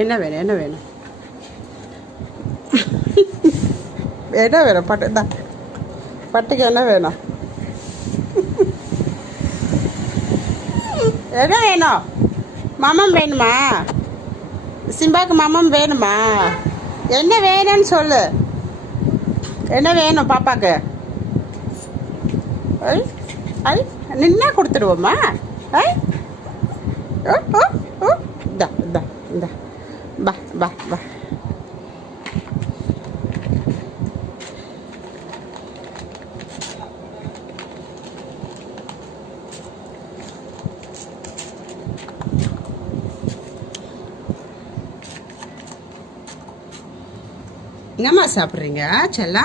என்ன வேணும் என்ன வேணும் என்ன வேணும் பட்டு தான் பட்டுக்கு என்ன வேணும் என்ன வேணும் மாமம் வேணுமா சிம்பாக்கு மாமம் வேணுமா என்ன வேணும்னு சொல்லு என்ன வேணும் பாப்பாக்கு ஐ ஐ நின்னா கொடுத்துடுவோம்மா ஐ ஓ ஓ ஓ இந்தா இந்தா இந்தா பா பா பா என்னம்மா சாப்பிட்றீங்க செல்லா